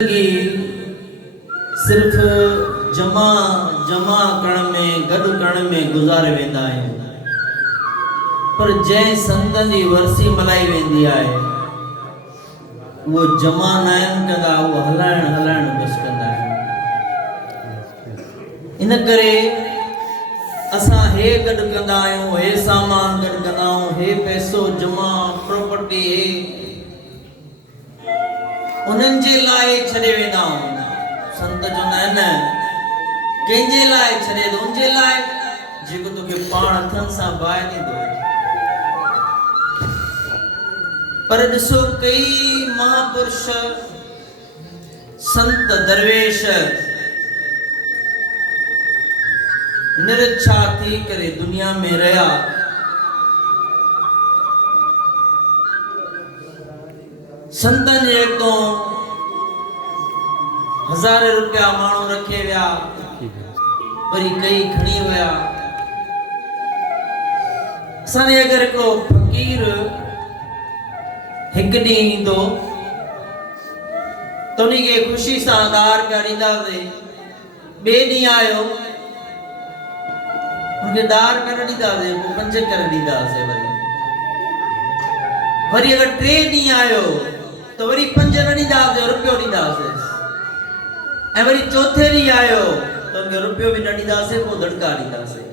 सिर्फ जमा जमा करण में गॾु करण में गुज़ारे वेंदा आहियूं, पर जंहिं संतनि जी वरसी मल्हाई वेंदी आहे उहो जमा न आहिनि कंदा, उहो हलाइण बसि कंदा आहिनि। इन करे असां हे गॾु कंदा आहियूं, हे सामान गॾु कंदा आहियूं, हे पैसो जमा प्रॉपर्टी उन्हनि जे लाइ छॾे वेंदा आहियूं। संत चवंदा आहिनि कंहिंजे लाइ छॾे थो, उनजे लाइ जेको तोखे पाण हथनि सां बाहि ॾींदो। पर ॾिसो कई महापुरुष संत दरवेश निरच्छा थी करे दुनिया में रहिया। संतन जे तो हज़ारे रुपया माण्हू रखे विया, वरी कई खणी विया। असांजे अगरि हिकिड़ो फ़कीर हिकु ॾींहुं ईंदो त उनखे ख़ुशी सां दार पिया ॾींदासीं, ॿिए ॾींहुं आयो उनखे दार पिया न ॾींदासीं, पोइ पंज करे ॾींदासीं। वरी अगरि टे ॾींहुं आयो तो वरी पंज न ॾींदासीं, रुपयो ॾींदासीं। ऐं वरी चौथे ॾींहुं आयो तो उनखे रुपयो बि न ॾींदासीं, पोइ दड़का ॾींदासीं।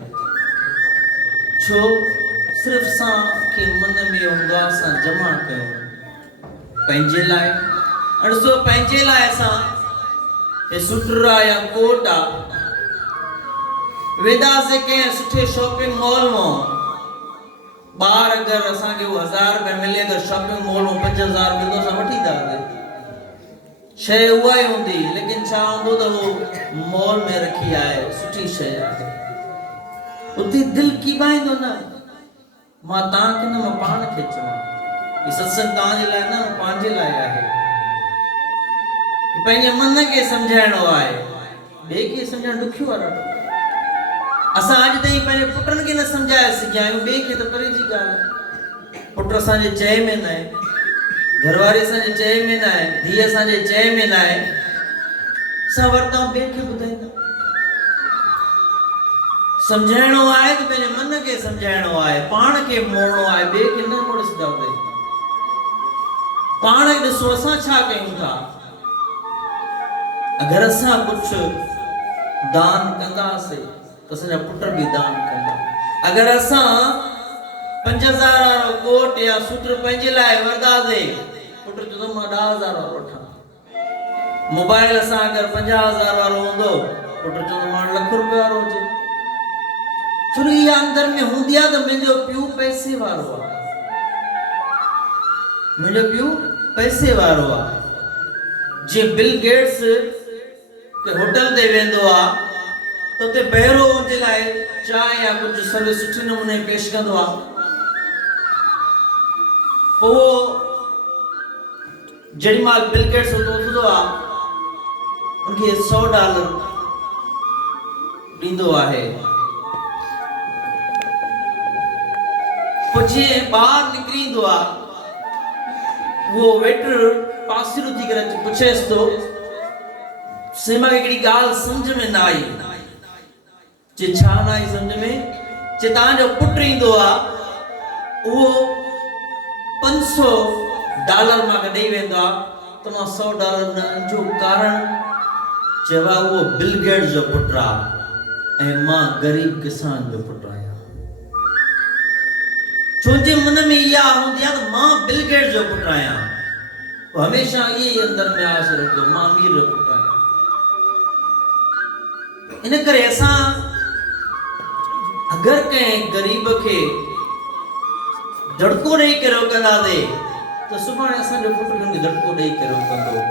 छो? सिर्फ़ असां खे मन में हूंदो आहे असां जमा कयूं पंहिंजे लाइ। ॾिसो पंहिंजे लाइ असां हे सुटर आहे या कोट आहे, वेंदासीं कंहिं सुठे शॉपिंग मॉल मां, ॿार अगरि असांखे 1000 रुपया मिले, अगरि शॉपिंग मॉल में 5000 मिलंदो असां वठी ईंदासीं। शइ उहा ई हूंदी, लेकिन छा हूंदो त उहो मॉल में रखी आहे, सुठी शइ आहे, उते दिलि कीबाईंदो न। मां तव्हांखे न, मां पाण खे चवां, ही सत्संग तव्हांजे लाइ न, पंहिंजे लाइ आहे। पंहिंजे मन खे सम्झाइणो आहे, ॿिए खे सम्झाइण ॾुखियो आहे ॾाढो। असां अॼु ताईं पंहिंजे पुटनि खे न सम्झाए सघिया आहियूं, ॿिए खे त परे जी ॻाल्हि आहे। पुट असांजे चए में न आहे, घरवारी असांजे चए में न आहे, धीउ असांजे चए में न आहे, असां वर्तां ॿिए खे ॿुधाईंदा। सम्झाइणो आहे त पंहिंजे मन खे सम्झाइणो आहे, पाण खे मोड़णो आहे, ॿिए खे न मोड़े सघंदासीं। पाण ॾिसो असां छा कयूं था। अगरि असां कुझु दान कंदासीं तो असांजा पुट बि दान कंदा। अगरि असां 5000 वारो कोट या सूत्र पंहिंजे लाइ वरदासीं, पुट चवंदो मां 10000 वारो वठां। मोबाइल असां अगरि 50000 वारो हूंदो, पुट चवंदो मां 1 लख रुपए वारो हुजे। छो इहा अंदर में हूंदी आहे त मुंहिंजो पीउ पैसे वारो आहे, मुंहिंजो पीउ पैसे वारो आहे। जीअं बिल गेट्स होटल ते वेंदो आहे तो ते पहिरों उनजे लाइ चांहि या कुझु सर्विस सुठे नमूने पेश कंदो आहे, पोइ जेॾी महिल बिल गेट्स उथंदो आहे उनखे $100 ॾींदो आहे। पोइ जीअं ॿाहिरि निकिरी ईंदो आहे, उहो वेटर पासीरो थी करे पुछेसि थो, से मां हिकिड़ी ॻाल्हि सम्झ में न आई। जे छा न आई सम्झ में? जे तव्हांजो पुटु ईंदो आहे, उहो $500 मां ॾेई वेंदो आहे, त मां $100 न जो कारण चवा उहो बिल गेट्स जो पुटु आहे ऐं मां ग़रीब किसान जो पुटु आहियां। छो जे मन में इहा हूंदी आहे त मां बिल गेट्स जो पुटु आहियां, हमेशह इहे ई अंदर में आस रखंदो मां अमीर जो पुटु आहियां। इन करे असां अगर कंहिं गरीब खे धड़को ॾेई करे रोकंदासीं त सुभाणे असांजो पुटु हुनखे धड़को ॾेई करे रोकंदो।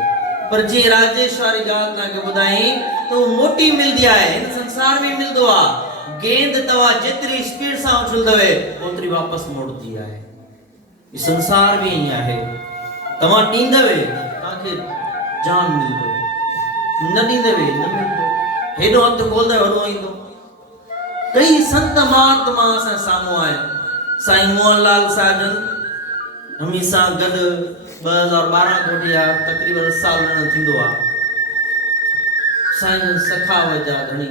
पर जीअं राजेश वारी ॻाल्हि तव्हांखे ॿुधाई त उहो मोटी मिलंदी आहे, हिन संसार में मिलंदो आहे। गेंद तव्हां जेतिरी स्पीड सां उछलंदव ओतिरी वापसि मोड़दी आहे। ही संसार बि ईअं आहे, तव्हां ॾींदव तव्हांखे जान मिलंदो, न ॾींदव न मिलंदो। हेॾो हथु खोलंदव होॾो ईंदो। कई संत महात्मा असां साम्हूं आहिनि। साईं मोहनलाल साहिब हमेशह गॾु 2012 कोटी या तकरीबन साल न थींदो आ साईं सखावत जा धणी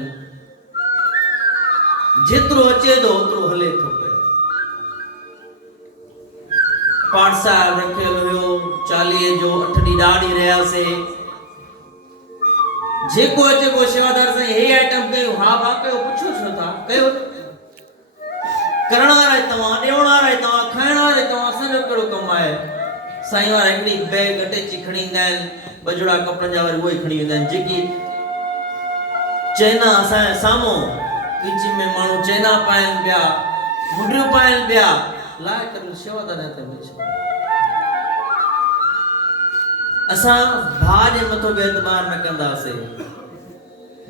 जेतिरो अचे थो ओतिरो हले थो पियो पाठ साहिब रखियल हुयो 40 जो 8 ॾींहं ॾाढी रहियासीं जेको अचे को शेवादार साईं हे आइटम कयो हा बा कयो पुछो छो था कयो करण वारा तव्हां ॾियण वारा तव्हां खाइण वारा तव्हां असांजो कहिड़ो कमु आहे साईं वारा हिकिड़ी बैग अटैची खणी ईंदा आहिनि बजड़ा कपिड़नि जा वरी उहे खणी वेंदा आहिनि जेकी चैना असांजे साम्हूं विच में माण्हू चैना पाइनि पिया मुंडियूं पाइनि पिया लाइ करे शेवादार ते वेच असां भाउ जे मथो बि एतबार न कंदासीं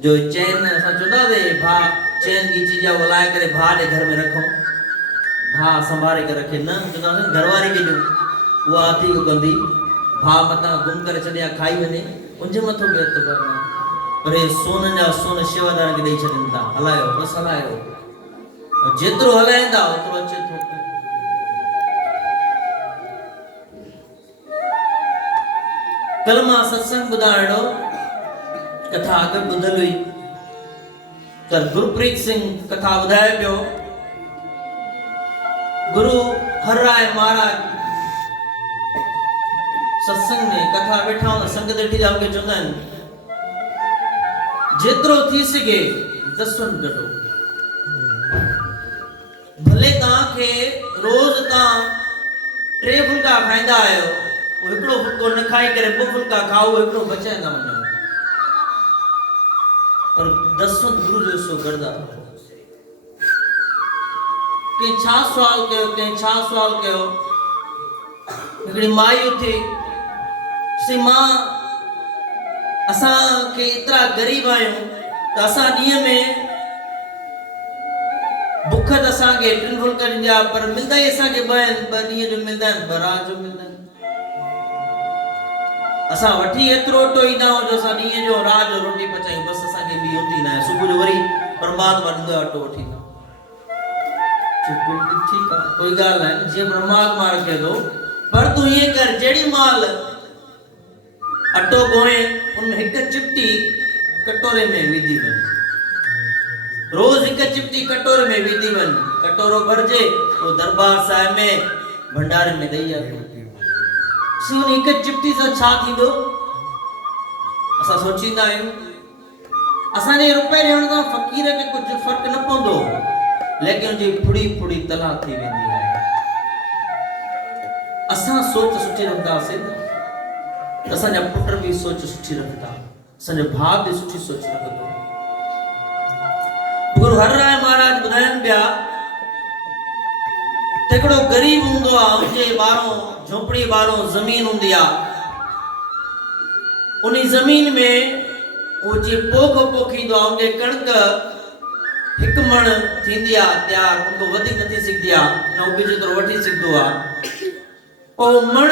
जो चैन असां चवंदासीं भाउ चैन की चीज वो लाए करे भाउ जे घर में रखूं भाउ संभाले करे रखे न चवंदासीं घरवारी खे ॾियूं उहा अथी कंदी भाउ मथां गुम करे छॾिया खाई वञे उनजे मथो बि एतबार न पर हे सोन जा सोन शेवादार खे ॾेई छॾनि था हलायो बसि हलायो जेतिरो हलाईंदा ओतिरो अचे थो कल मां सत्संग ॿुधाइणो कथा अॻु ॿुधल हुई त गुरप्रीत सिंह कथा ॿुधाए पियो गुरु हरराय महाराज सत्संग में कथा वेठा हूंदा संगत वेठी था मूंखे चवंदा आहिनि जेतिरो थी सघे दसवंत कढो भले तव्हांखे रोज़ तव्हां 3 फुल्का खाईंदा आहियो हिकिड़ो फुल्को न खाई करे 2 फुल्का खाओ हिकिड़ो बचाईंदा वञो और दसवंत गुरु जो सो करदा के छा सवाल कयो हिकिड़ी माई उथी सी मां असां के इतरा गरीब आहियूं त असां ॾींहं में बुख त असांखे 3 फुल्का ॾींदा पर मिलंदा ई असांखे 2 ॾींहं जो मिलंदा आहिनि 2 रात जो मिलंदा आहिनि असां वठी एतिरो अटो ईंदा आहियूं जो असां ॾींहं जो रात जो रोटी पचायूं बसि असांखे ॿी हूंदी न आहे सुबुह जो वरी परमात्मा ॾींदो अटो वठी ईंदो ठीकु आहे कोई ॻाल्हि न आहे जीअं परमात्मा रखे थो पर तूं ईअं कर जेॾी महिल अटो ॻोहे उन हिकु चिपटी कटोरे में विझी वञ रोज़ हिकु चिपटी कटोरे में विझी वञ कटोरो भरजे तो दरबार साहिब में भंडारे में ॾेई अच सिन हिकु चिपटी सां छा थींदो असां सोचींदा आहियूं असांजे रुपए ॾियण सां फ़क़ीर खे कुझु फ़र्क़ु न पवंदो लेकिन जी फुड़ी फुड़ी तला थी वेंदी आहे असां सोच सुठी रखंदासीं त असांजा पुट बि सोच सुठी रखंदा असांजो भाउ बि सुठी सोच रखंदो गुरु हरराय महाराज ॿुधाइनि पिया त हिकिड़ो ग़रीब हूंदो आहे उनजे ॿाहिरों झोपड़ी ॿाहिरों ज़मीन हूंदी आहे उन ज़मीन में वो जे पोखींदो आहे उनजे कणक 1 मण थींदी आहे तयार उनको वधीक नथी सघंदी आहे न उहो जेतिरो वठी सघंदो आहे पोइ मण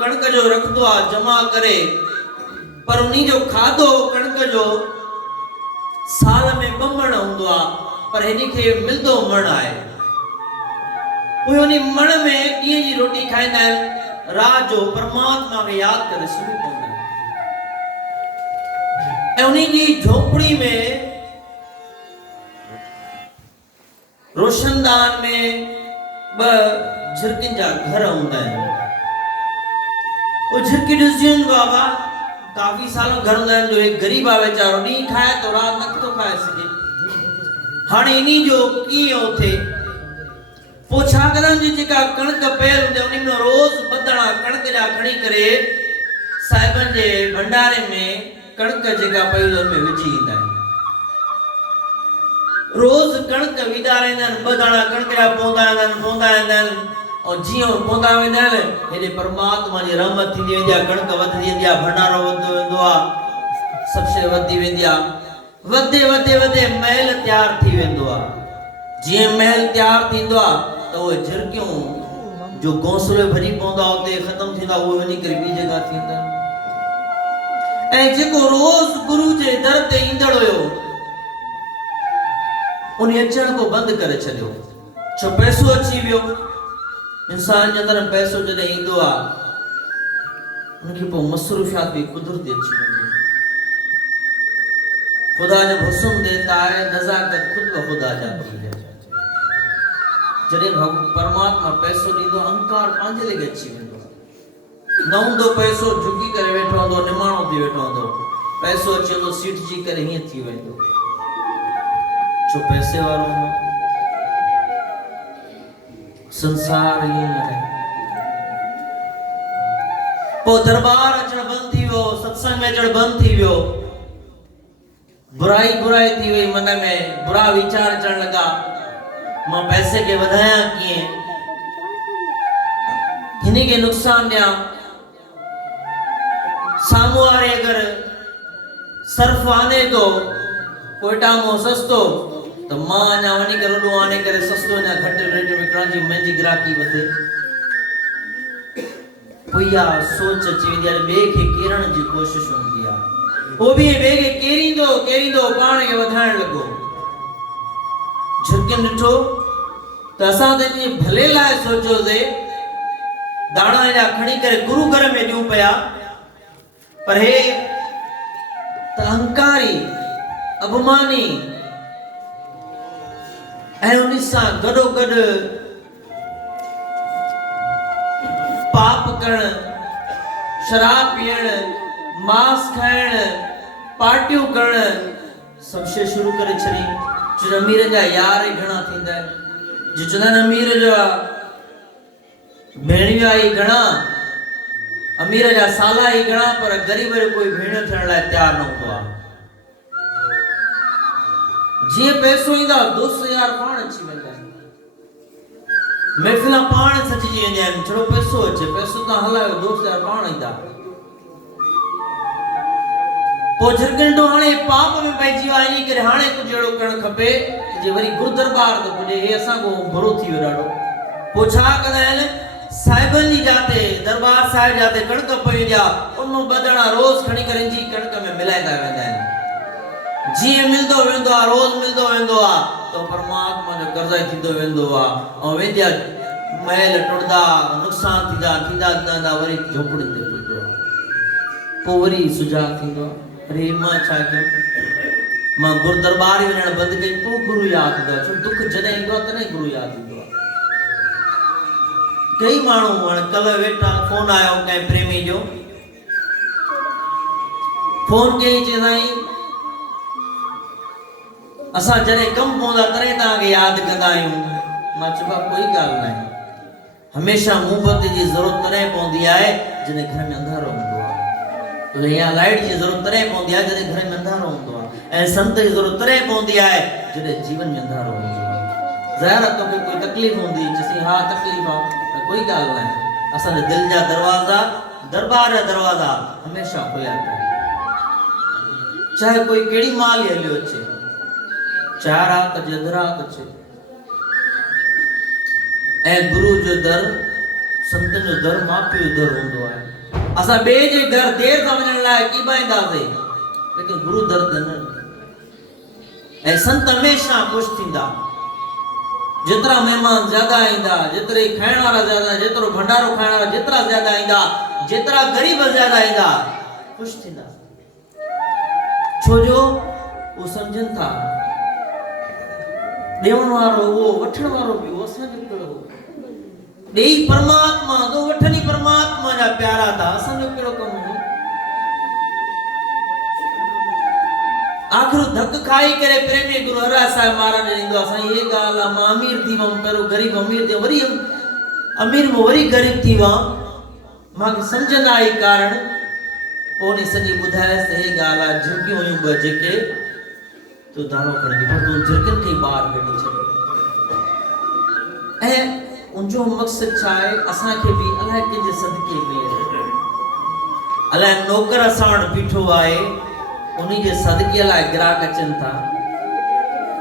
कणक जो रखंदो आहे जमा करे पर उन्ही जो खाधो कणक जो साल में 2 मण हूंदो आहे पर हिनखे मिलंदो मण आहे उहे उन मण में ॾींहं जी रोटी खाईंदा आहिनि रात जो परमात्मा खे यादि करे सुम्ही पवंदा आहिनि ऐं उन जी झोपड़ी में रोशनदान में 2 झिरकिन जा घर हूंदा आहिनि वो झिरकी ॾिसजनि बाबा काफ़ी साल घर हूंदा आहिनि जो एक गरीब आहे वीचारो ॾींहुं खाए तो रात नथो खाए सघे हाणे इन्ही जो कीअं उथे पोइ छा करनि जी जेका कणक पयल हूंदी उन में रोज़ 2 दणा कणक जा खणी करे साहिबनि जे भंडारे में कणक जेका पई हुन में विझी ईंदा आहिनि रोज़ कणक विदारींदा आहिनि 2 दणा कणक जा पवंदा आहिनि और जीअं पवंदा वेंदा आहिनि हेॾे परमात्मा जी रहमत थींदी वेंदी आहे कणक वधंदी वेंदी आहे भंडारो वधंदो वेंदो आहे सभु शइ वधंदी वेंदी आहे वधे महल तयारु थी वेंदो आहे जीअं महल तयारु थींदो आहे त उहे झिरकियूं जो घोंसलो भरी पवंदा उते ख़तमु थींदा उहे वञी करे ॿी जॻह थींदा ऐं जेको रोज़ गुरु जे दर ते ईंदड़ हुयो उन अचण को बंदि करे छॾियो छो पैसो अची वियो इंसान जे अंदर पैसो जॾहिं ईंदो आहे उनके पोइ मसरूफियात बि कुदरती अची वेंदियूं। ख़ुदा जो हुस्न देता है, नज़ाकत खुद ब ख़ुदा जाती है। जॾहिं परमात्मा पैसो ॾींदो, अहंकार पंहिंजे लॻे अची वेंदो। न हूंदो पैसो, झुकी करे वेठो हूंदो, निमाणो थी वेठो हूंदो। पैसो अची वेंदो, सीट जी करे हीअं थी वेंदो, छो पैसे वारो हूंदो। संसार ईअं आहे। पोइ दरबार अचण बंदि थी वियो, सत्संग में अचण बंदि थी वियो। बुराई थी वई, मन में बुरा वीचार अचण लॻा। मां पैसे खे वधायां कीअं, हिन खे नुक़सान ॾियां। साम्हूं वारे अगरि सर्फ आने थो, कोयटा मों सस्तो, त मां अञा वञी करे रुॾो आने करे सस्तो अञा घटि रेट में विकिणण जी मुंहिंजी ग्राहकी वधे। पोइ इहा सोच अची वेंदी आहे, ॿिए खे केरण जी कोशिश हूंदी आहे। उहो बि ॿिए खे केरींदो पाण खे वधाइण लॻो। झटके ॾिठो त असां त इन भले लाइ सोचियोसीं, दाणा एॾा खणी करे गुरू घर में ॾियूं पिया, पर हे त अहंकारी, अभिमानी ऐं उन सां गॾोगॾु पाप करण, शराब पीअण, मांस खाइण, पार्टियूं करण, सभु शइ शुरू करे छॾी। जो अमीर जा यार ई घणा थींदा आहिनि। जो चवंदा आहिनि अमीर जा भेणिया ई घणा, अमीर जा साला ई घणा, पर ग़रीब जो कोई भेण थियण लाइ तयार न हूंदो आहे। जीअं पैसो ईंदा, दोस्त यार पाण अची वेंदा आहिनि, महफ़िल पाण सजजी वेंदियूं आहिनि। छड़ो पैसो अचे, पैसो तव्हां हलायो, दोस्त यार पाण ईंदा। पोइ झरकंडो हाणे पाप में पइजी वियो आहे, इन करे हाणे कुझु अहिड़ो करणु खपे जे वरी गुरु दरबार ते पुॼे। हे असांखो बुरो थी वियो ॾाढो। पोइ छा कंदा आहिनि, साहिबनि जी जाते, दरबार साहिब जाते कणक पई हुई, उन बदणा रोज़ खणी करे जी कणक में मिलाईंदा वेंदा आहिनि। जीअं मिलंदो वेंदो आहे, रोज़ मिलंदो वेंदो आहे, त परमात्मा जो कर्ज़ थींदो वेंदो आहे। ऐं वेंदा महल टुटंदा, नुक़सान थींदा, वरी झोपड़ी ते पुॼंदो आहे। पोइ वरी सुजाग थींदो आहे, अरे मां छा कयूं, मां गुरु दरबार ई वञणु बंदि कई। पोइ गुरु यादि ईंदो आहे, छो दुख जॾहिं ईंदो आहे तॾहिं गुरु यादि ईंदो आहे। कई माण्हू हाणे कल्ह वेठा, फोन आयो कंहिं प्रेमी जो, फोन कई, चई साईं असां जॾहिं कमु पवंदा तॾहिं तव्हांखे यादि कंदा आहियूं। मां चयो कोई ॻाल्हि न आहे, हमेशह मोहबत जी ज़रूरत तॾहिं पवंदी आहे जॾहिं घर में अंधारो हूंदो आहे, या लाइट जी ज़रूरत तॾहिं पवंदी आहे जॾहिं घर में अंधारो हूंदो आहे, ऐं संत जी ज़रूरत तॾहिं पवंदी आहे जॾहिं जीवन में अंधारो हूंदो आहे। ज़ाहिर आहे तोखे कोई तकलीफ़ हूंदी, चईं हा तकलीफ़ आहे, कोई ॻाल्हि न आहे। असांजे दिलि जा दरवाज़ा, दरबार जा दरवाज़ा हमेशह खुलिया आहिनि, चाहे कोई कहिड़ी माल हलियो अचे, चाहे राति अचे, अधु राति अचे। ऐं गुरु जो दर, संतनि जो दर, माउ पीउ जो दर हूंदो आहे। असां ॿिए जे घर देर सां वञण लाइ कीबाईंदासीं, लेकिन गुरु दर ते न। ऐं संत हमेशह ख़ुशि थींदा, जेतिरा महिमान ज्यादा ईंदा, जेतिरे खाइण वारा ज्यादा, जेतिरो भंडारो खाइण वारा जेतिरा ज्यादा ईंदा, जेतिरा ग़रीब ज्यादा ईंदा, ख़ुशि थींदा। छो जो वो सम्झनि था ॾियण वारो उहो, वठण वारो बि उहो असांजो कहिड़ो, ॾेई परमात्मा तो वठणी परमात्मा जा प्यारा था, असांजो कहिड़ो कमु हो। आखिर धक खाई करे प्रेमी गुरु हरराज साहिब महाराज ईंदो आहे, साईं ये ॻाल्हि आहे, मां अमीर थी वियुमि, पहिरियों ग़रीब अमीर थियो, वरी अमीर में वरी ग़रीब थी वियुमि, मूंखे सम्झ न आई कारण। पोइ उन सॼी ॿुधायसि त हे ॻाल्हि आहे, झिरकियूं हुयूं ॿ जेके तूं दाणो खणी पर तूं झिरकियुनि खे ॿाहिरि कढी छॾियो। ऐं उनजो मक़सदु छा आहे, असांखे बि अलाए कंहिंजे सदके में, अलाए नौकर असां वटि बीठो आहे, उन्ही जे सदके लाइ ग्राहक अचनि था,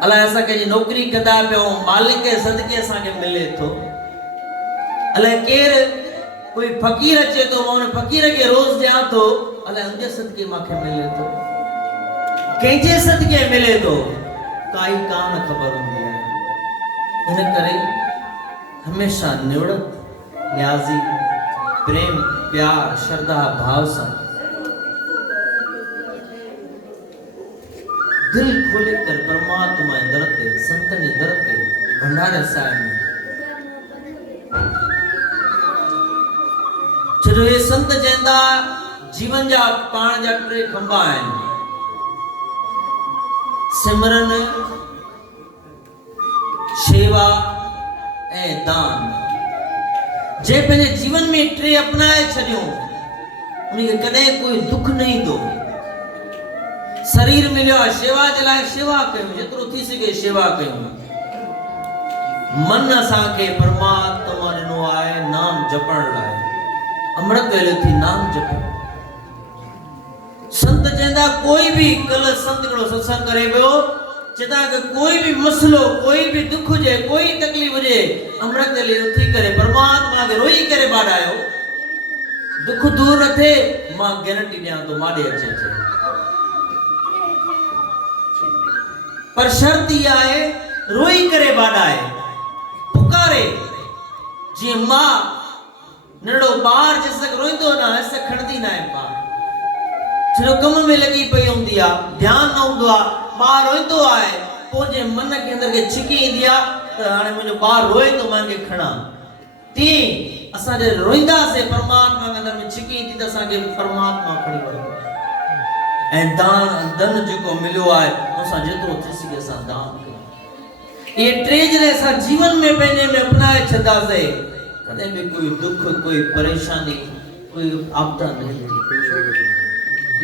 अलाए असां कंहिंजी नौकरी कंदा पियूं, मालिक जे सदके असांखे मिले थो, अलाए केरु कोई फ़क़ीर अचे थो, मां उन फ़क़ीर खे रोज़ ॾियां थो, अलाए उनजे सदके मूंखे मिले थो, कंहिंजे सदके मिले थो, काई कान ख़बर हूंदी आहे। हिन करे हमेशह निवड़त, न्याज़ी, प्रेम प्यार श्रद्धा भाव से दिल खोले कर परमात्मा दर ते संत ने दर ते भंडारे साहिब में छो ये संत जंदा जीवन जा पाण जा टे खंबा आहिनि सिमरन सेवा ए दान जे पंहिंजे जीवन में टे अपनाए छॾियो उनखे कॾहिं कोई दुख नहीं दो शरीर मिलियो आहे सेवा जे लाइ सेवा कयूं जेतिरो थी सघे सेवा कयूं मन असांखे परमात्मा ॾिनो आहे नाम जपण लाइ अमृत वेले थी नाम जप संत चवंदा कोई भी कल संत हिकिड़ो सत्संग करे वियो चवंदा कि कोई भी मसलो कोई भी दुख हुजे कोई तकलीफ़ हुजे अमृत वेले उथी करे परमात्मा खे रोई करे बाॾायो दुख दूर न थिए मां गारंटी ॾियां थो माॾे अचे पर शर्त इहा आहे रोई करे बाॾाए पुकारे जीअं मां नंढो ॿार जेसि रोईंदो न हेसि खणंदी न आहे मां छो कम में लगी पई हूंदी आहे ध्यानु न हूंदो आहे ॿार रोईंदो आहे पोइ जे मन के अंदर के छिकी ईंदी आहे त हाणे मुंहिंजो ॿार रोए थो मां हिनखे खणा तीअं असां जे रोईंदासीं परमात्मा के अंदर में छिकी ईंदी त असांखे परमात्मा खणी वठंदो ऐं दान धन जेको मिलियो आहे असां जेतिरो थी सघे असां दान कयूं इहे टे जॾहिं असां जीवन में पंहिंजे में अपनाए छॾंदासीं कॾहिं बि कोई दुख कोई परेशानी कोई आपदा नहीं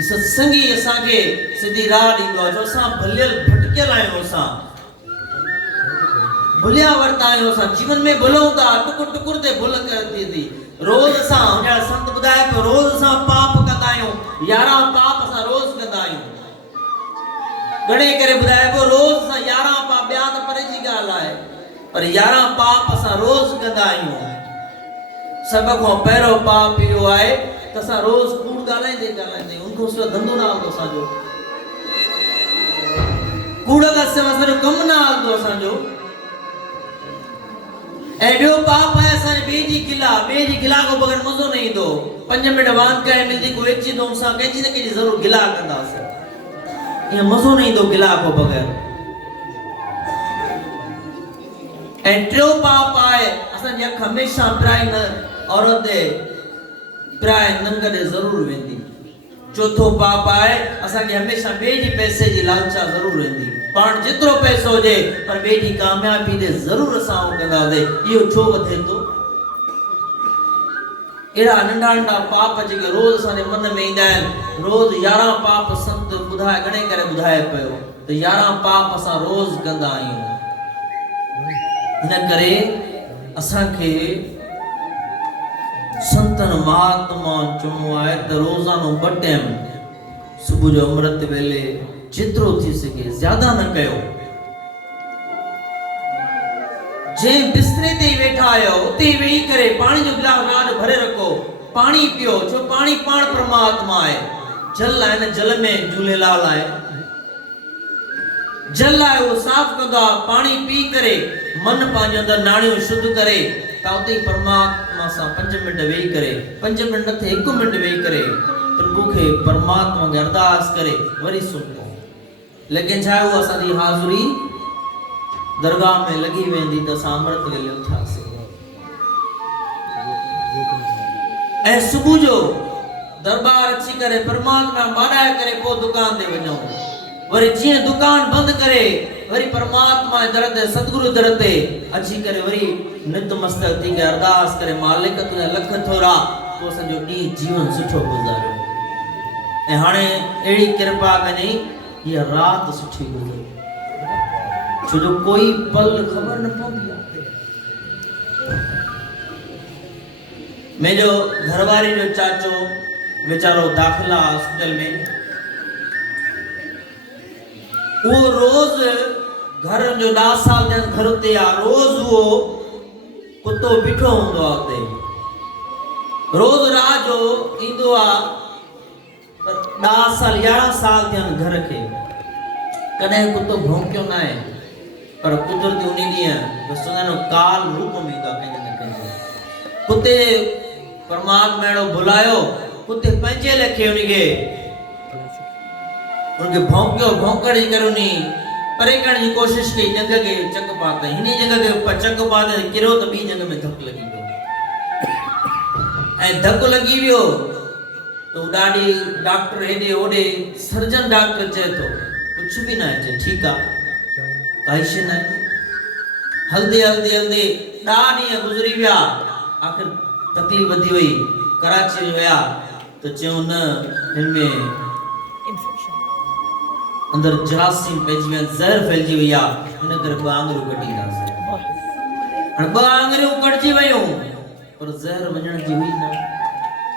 सत्संगी असांखे सिधी राह ॾींदो आहे जो असां भलियल भटकियल आहियूं असां भुलिया वरता आहियूं असां जीवन में भुलऊं था टुकुर टुकुर ते भुल करती थी रोज़ असां हुन संत ॿुधाए पियो रोज़ असां पाप कंदा आहियूं 11 पाप असां रोज़ कंदा आहियूं घणे करे ॿुधाए पियो रोज़ असां 11 पाप ॿिया त परे जी ॻाल्हि आहे पर 11 पाप असां रोज़ कंदा आहियूं सभ खां पहिरियों पाप इहो आहे त असां रोज़ कूड़ ॻाल्हाईंदे ॻाल्हाईंदे उनको सिवा धंधो न हलंदो असांजो कूड़ खां सिवा असांजो कमु न हलंदो असांजो ऐं ॿियो पाप आहे असांजे ॿिए जी गिला खां बग़ैर मज़ो न ईंदो 5 मिंट वांद करे मिलंदी कोई अची तो असां कंहिंजी न कंहिंजी ज़रूरु गिला कंदासीं ईअं मज़ो न ईंदो गिला खां बग़ैर ऐं टियों पाप आहे असांजी अखि हमेशह प्राय न औरत प्राय नंग ॾे ज़रूरु वेंदी चौथो पाप आहे असांखे हमेशह ॿिए जी पैसे जी लालचा ज़रूरु वेंदी पाण जेतिरो पैसो हुजे पर ॿिए जी कामयाबी ॾे ज़रूरु असां कंदासीं इहो छो वधे थो अहिड़ा नंढा नंढा पाप जेके रोज़ असांजे मन में ईंदा आहिनि रोज़ 11 पाप संत ॿुधाए घणे करे ॿुधाए पियो त 11 पाप असां रोज़ कंदा आहियूं हिन करे असांखे संतन महात्मा चवणो आहे त रोज़ानो 2 टाइम सुबुह जो अमृत वेले जेतिरो थी सघे ज्यादा न कयो जे बिस्तरे ते वेठा आयो उते वेही करे पानी जो गिलास राज भरे रखो पानी पियो छो पानी पाण परमात्मा आहे जल आहे न जल में झूलेलाल आहे जल आहे वो साफ कंदो आहे पानी पी करे मन पंहिंजे अंदर नाड़ियूं शुद्ध करे त उते परमात्मा सां 5 मिंट वेही करे 5 मिंट थे 1 मिंट वेही करे प्रभु के परमात्मा के अरदास करे वरी सुनो लेकिन छा वो असांजी हाज़ुरी दरगाह में लगी वेंदी त असां अमृत वेले उथियासीं ऐं सुबुह जो दरबार अची करे परमात्मा बाॾाए करे पोइ दुकान ते वञूं वरी जीअं दुकान बंद करे वरी परमात्मा दर ते सतगुरु दर ते अची करे वरी नित मस्तक थी करे अरदास करे मालिक तुंहिंजा लख थोरा तो असांजो ॾींहुं जीवन सुठो गुज़ारियो ऐं हाणे अहिड़ी कृपा कनी ये रात सुठी गुज़री छो जो कोई पल खबर न पवंदी आहे मुंहिंजो घरवारी जो चाचो वीचारो दाख़िला हॉस्पिटल में वो रोज घर जो 10 साल जन घर ते आ रोज वो कुत्तो बिठो हुंदो आते रोज रात जो इंदो आ 10 साल 11 साल जन घर के कने कुत्तो भौंक्यो ना है पर कुदरती उनी दी है बस उन्हें काल रूप में का कहीं न कहीं कुत्ते परमात्मा एड़ो बुलायो कुत्ते पंजे लखे उनके भौंक्यो भौंकड़ी करुनी परे करण जी कोशिश की जंग के चक पाते हिनी जंग के ऊपर चक पाते किरो तो बी जंग में धक लगी गयो ऐ धक लगी वियो तो डाडी डॉक्टर हेडे ओडे सर्जन डॉक्टर चे तो कुछ भी ना चे ठीक आ काई शे ना हल्दे हल्दे हल्दे डाडी गुजरी विया आखिर तकलीफ वधी हुई कराची वया तो चयो न इनमें अंदर जरासीम पेजी में जहर फैलजी वया इन कर बांगरू कटी रास अन बांगरू कटजी वयो पर जहर वजण जी हुई ना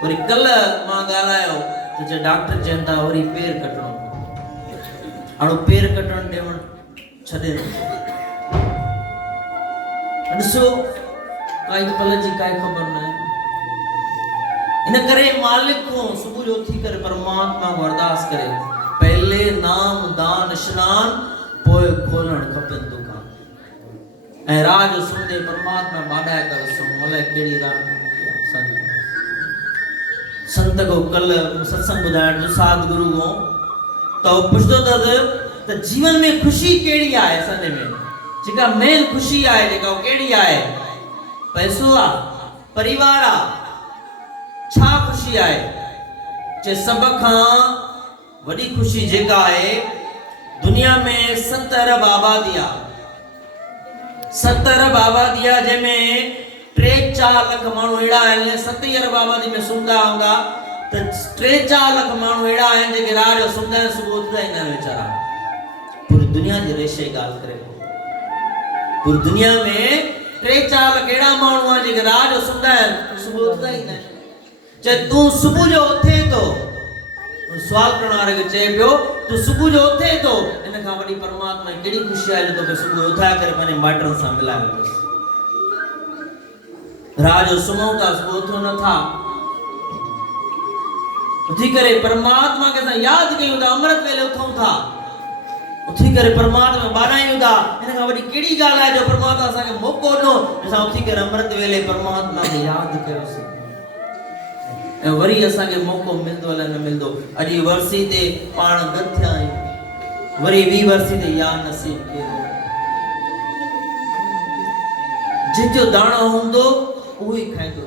वरी कल मां गालायो तो जे डॉक्टर चंदा वरी पैर कटणो अणो पैर कटण देवण छडे अनसो काई पल जी काई खबर ना इन करे मालिक को सुबह जो उठी कर परमात्मा को अरदास करे पहले नाम दान स्नान पोए खोलण खपन दुकान ए राज सुंदे परमात्मा बाडा कर सो मले केड़ी रात संत को कल सत्संग बुधाण जो साध गुरु को तो पुछतो त जीवन में खुशी केड़ी आए संदे में जेका मेन खुशी आए जेका केड़ी आए पैसो आ परिवार आ छा खुशी आए जे सब खां वडी खुशी जेका है दुनिया में 70 आबादी आ 70 आबादी आ जेमे 3-4 लाख मानू एड़ा है 70 आबादी में सुंदा होगा तो 3-4 लाख मानू एड़ा है जे राज सुंदा सुबह उठदा ही ना बेचारा पूरी दुनिया जे रेशे गाल करे पूरी दुनिया में 3-4 लाख एड़ा मानू आ जे राज सुंदा सुबह उठदा ही ना जे तू सुबह जो उठे तो सवाल करण वारे के चे पियो तू सुबह जो उठे तो इन का वडी परमात्मा केड़ी खुशी आए तो सुबह उठा करे माने माटन सा मिलावे राज सुमौता सुबह उठो न था उठी करे परमात्मा के साथ याद कयो तो अमृत वेले उठो था उठी करे परमात्मा बारायो दा इन का वडी केड़ी गाल है जो परमात्मा सा के मौको नो जसा उठी करे अमृत वेले परमात्मा के याद कयो से वरी असा के मौको मिलदो अला न मिलदो अजी वर्सी ते पाण गथ्या वरी 20 वर्सी ते या नसीब के जितो दाणो हुंदो उही खाइदो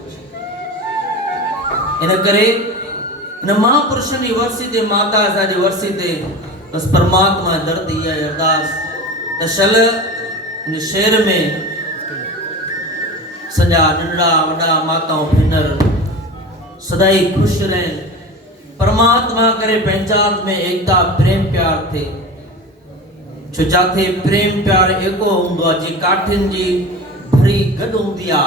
इन करे इन महापुरुषन जी वर्सी ते माता सा जी वर्सी ते बस परमात्मा दर्द या अरदास तशल इन शहर में सजा नंढा वडा माताओं भेनर सदाई खुश रहे परमात्मा करे पंचायत में एकता प्रेम प्यार थे छो जाथे प्रेम प्यार एको हुंदो जे काठिन जी भरी गड हुंदी आ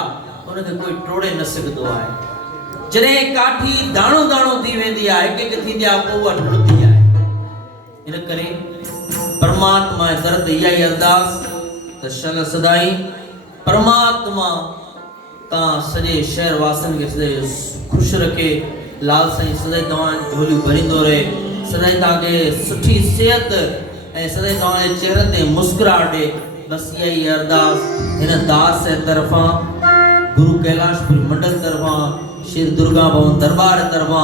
उनके कोई टोड़े न सकदो है जने काठी दाणो दाणो थी वेंदी आ एक एक थी आ पोवा ढुलदी आ इन करे परमात्मा दर्द या अरदास त शल सदाई परमात्मा ता सजे शहर वासन के सजे खुश रखे लाल साईं सदाई तवा झोली भरिंदो रहे सदाई ताके सुठी सेहत ए सदाई तवा जे चेहरे ते मुस्कुराहट बस यही अरदास इन दास से तरफा गुरु कैलाशपुरी मंडल तरफा श्री दुर्गा भवन दरबार तरफा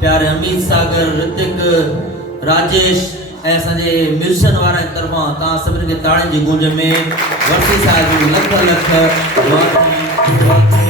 प्यारे अमित सागर ऋतिक राजेश ए सजे म्यूजिशियन वारा तरफा ता सभिनी के ताड़े जी गूंज में वर्सी साहिब लख लख दुआ